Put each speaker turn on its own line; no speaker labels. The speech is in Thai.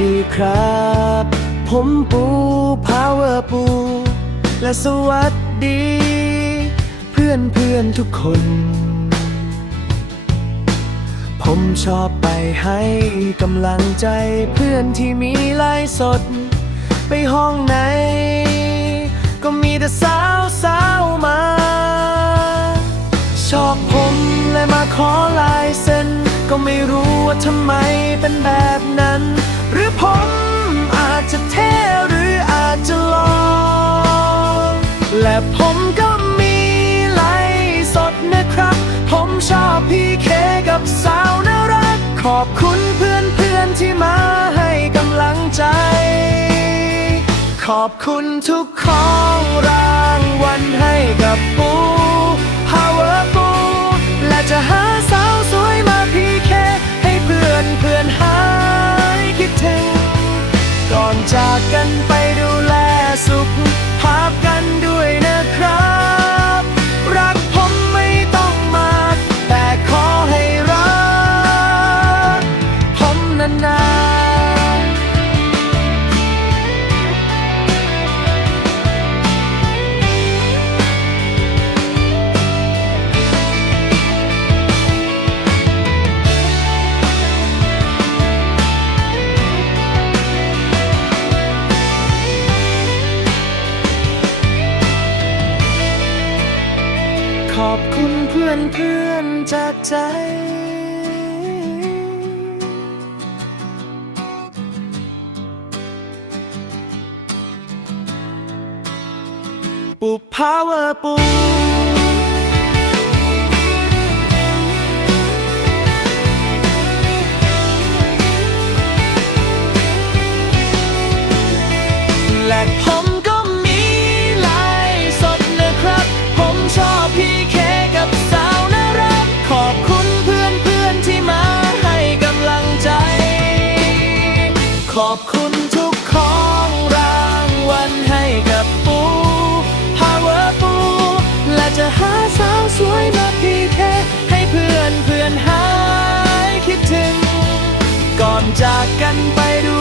ดีครับ ผมปู Power ปู และสวัสดี เพื่อนเพื่อนทุกคน ผมชอบไปให้กำลังใจเพื่อนที่มีไลฟ์สด ไปห้องไหน ก็มีแต่สาวสาวมา ชอบผมและมาขอลายเซ็นก็ไม่รู้ว่าทำไมเป็นแบบ ผมก็มีไลฟ์สดนะครับ ผมชอบพี่เคกับสาวน่ารัก ขอบคุณเพื่อนเพื่อนที่มาให้กำลังใจ ขอบคุณทุกคน ขอบคุณเพื่อนเพื่อนจากใจปู Power ปูและ จากกันไปด้วย